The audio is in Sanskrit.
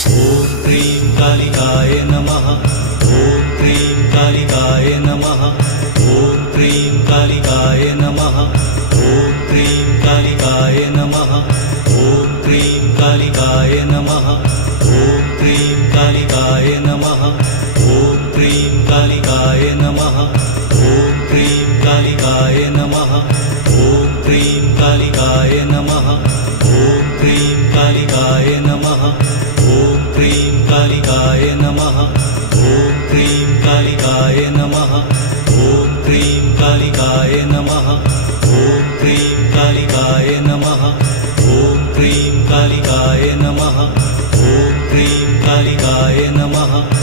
ॐ क्रीं कालिकाय नमः। ॐ क्रीं कालिकाय नमः। ॐ क्रीं कालिकाय नमः। ॐ क्रीं कालिकाय नमः। ॐ क्रीं कालिकाय नमः। ॐ क्रीं कालिकाय नमः। ॐ क्रीं कालिकाय नमः। ॐ क्रीं कालिकाय नमः। ॐ क्रीं कालिकाय नमः। ॐ क्रीं कालिकाय नमः। ॐ क्रीं कालिकाय नमः। ॐ क्रीं कालिकाय नमः। ॐ क्रीं कालिकाय नमः। ॐ क्रीं कालिकाय नमः। ॐ क्रीं कालिकाय नमः। ॐ क्रीं कालिकाय नमः।